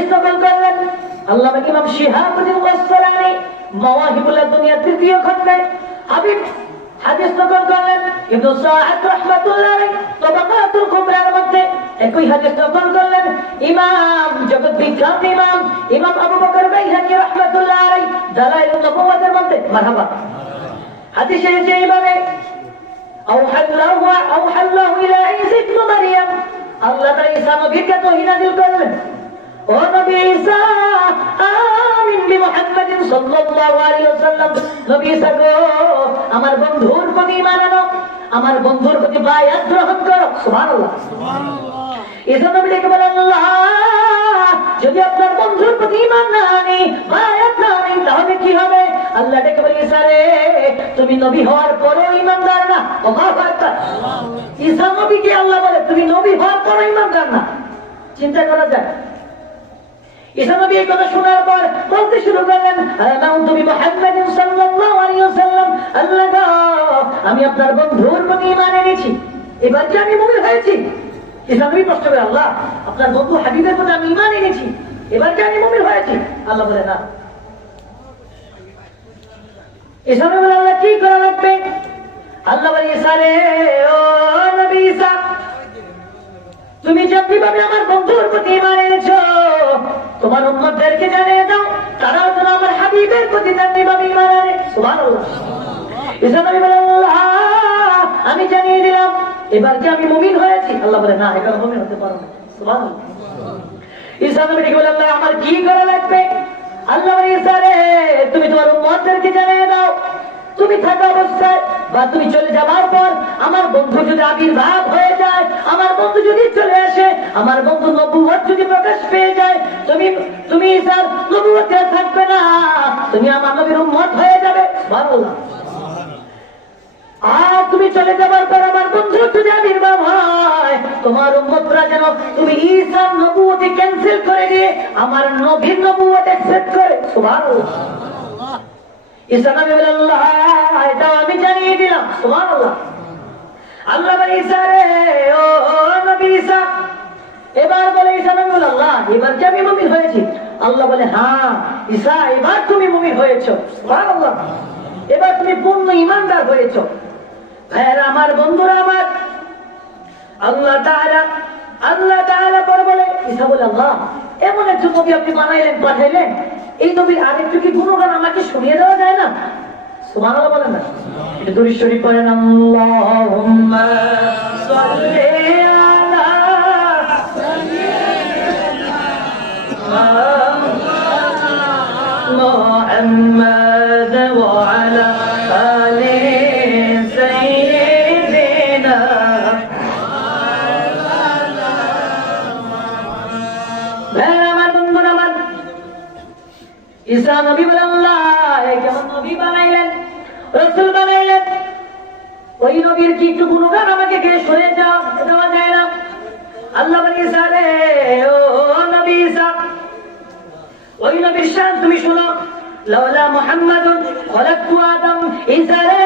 হাদিস নকল করলেন আল্লামা ইমাম শিহাবুদ্দিন ওয়াসসালানি মাওয়াহিবুল দুনিয়া তৃতীয় খণ্ডে হাবিব হাদিস নকল করলেন ইবনে সাআদ রাহমাতুল্লাহ আলাইহি তাবাকাতুল কুবরার মধ্যে একই হাদিস নকল করলেন ইমাম জগৎ বিখ্যাত ইমাম আবু বকর বাইহাকি রাহমাতুল্লাহ আলাইহি দালাইলুন নবুওয়াতের মধ্যে মারহাবা হাদিসে এসেছে এইভাবে আওহাল্লাহু ইলা ঈসা ইবনে মারইয়াম আল্লাহ তাআলা ঈসা নবীকে ওহী নাযিল করলেন ও নবী ঈসা আমিন বিমুহাম্মাদিন সাল্লাল্লাহু আলাইহি ওয়াসাল্লাম নবী ঈসা গো আমার বন্ধুর প্রতি ঈমান আনো আমার বন্ধুর প্রতি বায়াত গ্রহণ করো সুবহানাল্লাহ সুবহানাল্লাহ ঈসা নবী ডেকে বলেন আল্লাহ যদি আপনার বন্ধুর প্রতি ঈমান না আনি বায়াত না আনি তাহলে কি হবে আল্লাহ ডেকে বলে ঈসা রে তুমি নবী হওয়ার পরেও ঈমানদার না আল্লাহু আকবার ঈসা নবীকে আল্লাহ বলে তুমি নবী হওয়ার পরেও ঈমানদার না চিন্তা করা যায় ঈসা নবী এই কথা শোনার পর বলতে শুরু করলেন আমানতু বিমুহাম্মাদিন সাল্লাল্লাহু আলাইহি ওয়াসাল্লাম আল্লাহ গো আমি আপনার বন্ধুর প্রতি ঈমান এনেছি এবার কি আমি মুমিন হয়েছি ঈসা নবী প্রশ্ন করে আল্লাহ আপনার বন্ধু হাবিবের প্রতি আমি ঈমান এনেছি এবার কি আমি মুমিন হয়েছি আল্লাহ বলে না ঈসা নবী বলে আল্লাহ কি করা লাগবে আল্লাহ বলে ঈসা রে ও নবী ঈসা তুমি যেভাবে আমার বন্ধুর প্রতি ঈমান এনেছো তোমার উম্মতদেরকে জানিয়ে দাও তারাও যেন আমার হাবিবের প্রতি তেমনিভাবে ঈমান আনে সুবহানাল্লাহ ঈসা নবী বলেন আল্লাহ আমি জানিয়ে দিলাম এবার কি আমি মুমিন হয়েছি আল্লাহ বলে না এখন মুমিন হতে পারো না সুবহানাল্লাহ ঈসা নবী বলেন আল্লাহ আমার কি করা লাগবে আল্লাহ বলে ঈসা রে তুমি তোমার উম্মতদেরকে জানিয়ে দাও তুমি থাকা অবস্থায় বা তুমি চলে যাবার পর আমার বন্ধু যদি আবির্ভাব হয়ে যায় আমার বন্ধু যদি চলে আসে আমার বন্ধু নবুয়ত যদি প্রকাশ পেয়ে যায় তুমি ঈসার নবুয়তে থাকবে না তুমি আমার নবীর উম্মত হয়ে যাবে সুবহানাল্লাহ আর তুমি চলে যাবার পর আমার বন্ধু যদি আবির্ভাব হয় তোমার উম্মতরা যেন তুমি ঈসার নবুয়ত ক্যান্সেল করে দিয়ে আমার নবীর নবুয়ত অ্যাকসেপ্ট করে সুবহানাল্লাহ ঈসা নবী বলেন আল্লাহ এটা আমি জানিয়ে দিলাম সুবহানাল্লাহ আল্লাহ বলে ঈসা রে ও নবী ঈসা এবার বলে ঈসা নবী বলে আল্লাহ এবার কি আমি মুমিন হয়েছি আল্লাহ বলে হ্যাঁ ঈসা এবার তুমি মুমিন হয়েছো সুবহানাল্লাহ এবার তুমি পূর্ণ ঈমানদার হয়েছো ভাইরা আমার বন্ধুরা আমার আল্লাহ তাআলা পরে বলে ঈসা বলে আল্লাহ এমন একজন নবী আপনি বানাইলেন পাঠাইলেন এই নবীর আরেকটু কি গুণগান আমাকে শুনিয়ে দেওয়া যায় না সুবহানাল্লাহ বলেন না এটা দুরূদ শরীফ পড়েন আল্লাহুম্মা সাল্লি আলা মুহাম্মাদ ওয়া আলা আলি সাইয়্যিদিনা ঈসা নবী বলেন আল্লাহ কেমন নবী বানাইলেন রাসূল বানাইলেন ওই নবীর কি একটু গুণগান আমাকে কে শুনে দেওয়া যায় না আল্লাহ বলে ঈসা রে ও নবী ঈসা ওই নবীর শান তুমি শুনো লাউলা মুহাম্মাদুন খলাকতু আদম ঈসা রে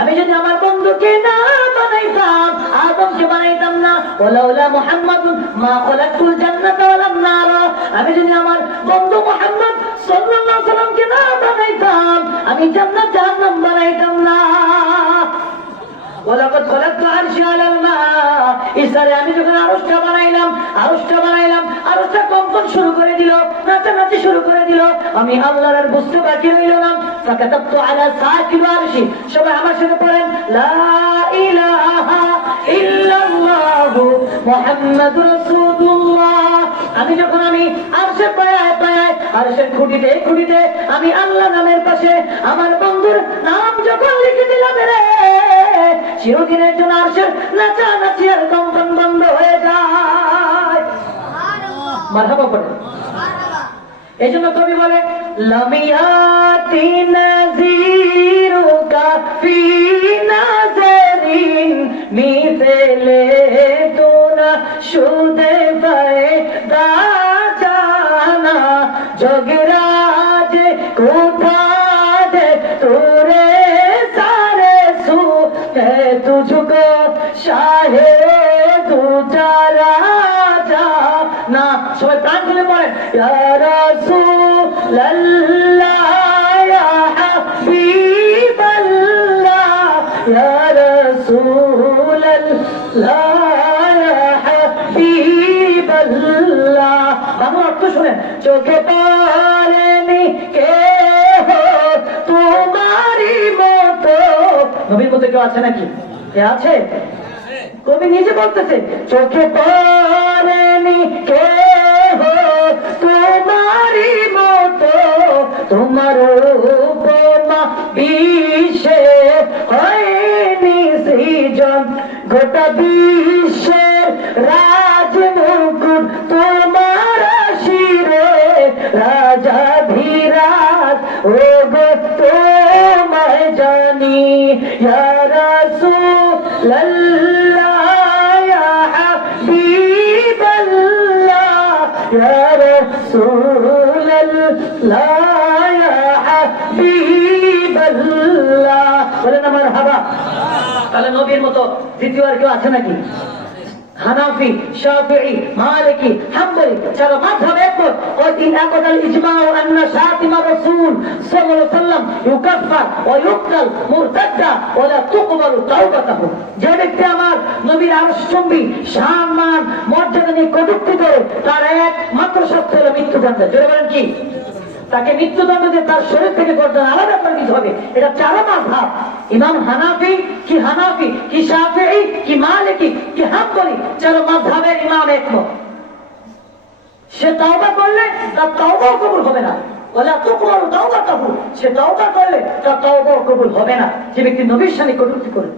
আমি যদি আমার বন্ধুকে না বানাইতাম আদমকে বানাইতাম না ওয়ালাউলা মুহাম্মাদুন মা খলাকতুল জান্নাতা ওয়ালান নার আমি যদি আমার বন্ধু মুহাম্মদ সাল্লাল্লাহু আলাইহি ওয়াসাল্লামকে না বানাইতাম আমি জান্নাত জাহান্নাম বানাইতাম না ওয়ালাকাদ খলাকতু আরশি আলাল মা ঈসা রে আমি যখন আরশটা বানাইলাম আরশটা কম্পন শুরু করে দিল নাচানাচি শুরু করে দিল আমি আল্লাহর আর বুঝতে বাকি রইল না ফাকাতাবতু আলা সাকিল আরশি সবাই আমার সাথে পড়েন লা ইলাহা ইল্লাল্লাহু মুহাম্মাদুর রাসূলুল্লাহ আমি যখন আরশের পায়ায় আরশের খুঁটিতে আমি আল্লাহ নামের পাশে আমার বন্ধুর নাম যখন লিখে দিলাম রে চিরদিনের জন্য আরশের নাচানাচি আর কম্পন বন্ধ হয়ে যায় মারহাবা পড়ে এই জন্য কবি বলে লামিয়াতি নাযিরুকা ফি নাযরিন মিথলে তোরা শুদে পায়ে দাজানা জগরাজ কোথায় তোরে সারে সু তুঝকো শাহে দু চারা না সবাই প্রাণ খুলে পড়েন ইয়া রাসূলুল্লাহ ইয়া হাবিবাল্লাহ ইয়া রাসূলুল্লাহ ইয়া হাবিবাল্লাহ। আমার অর্থ শুনেন, চোখে পড়েনি কে তোমারই মতো। নবীর মতো কেউ আছে নাকি? কে আছে? কবি নিজে বলতেছে, চোখে পড়েনি কে তোমারই মতো, তোমার উপমা বিশ্বে হয়নি সৃজন, গোটা বিশ্বের রাজমুকুট তোমার শিরে, রাজাধিরাজ ও গো তোমায় জানি। ইয়া রাসূলুল্লাহ ইয়া হাবিবাল্লাহ ইয়া রাসূলুল্লাহ ইয়া হাবিবাল্লাহ। বলেন না মারহাবা। তাহলে নবীর মতো দ্বিতীয় আর কেউ আছে নাকি? হানাফি, শাফিঈ, মালিকি, হাম্বলি যারা মাযহাব একমত, ওই দিন একদাল ইজমাউ আন্না শাতিমা রাসূল সাল্লাল্লাহু আলাইহি ওয়াসাল্লাম ইউকাফফার ওয়া ইউকতাল মুরতাদ্দা ওয়া লা তুকবালু তাওবাতুহু। যে ব্যক্তি আমার নবীর আরশচুম্বী সম্মান মর্যাদা নিয়ে কটূক্তি করে, তার একমাত্র শাস্তি হলো মৃত্যুদণ্ড। জোরে বলেন কি? তাকে মৃত্যুদণ্ড দিয়ে তার শরীর থেকে গর্দান আলাদা করে দিতে হবে। এটা চার মাযহাব। ইমাম হানাফি কি হানাফি কি শাফিঈ কি মালিকি কি হাম্বলি, চার মাযহাবের ইমাম একমত। সে তাওবা করলে তার তাওবাও কবুল হবে না, ওয়ালা তুকবালু তাওবাতুহু। সে তাওবা করলে তার তাওবাও কবুল হবে না, যে ব্যক্তি নবীর সামনে কটূক্তি করে।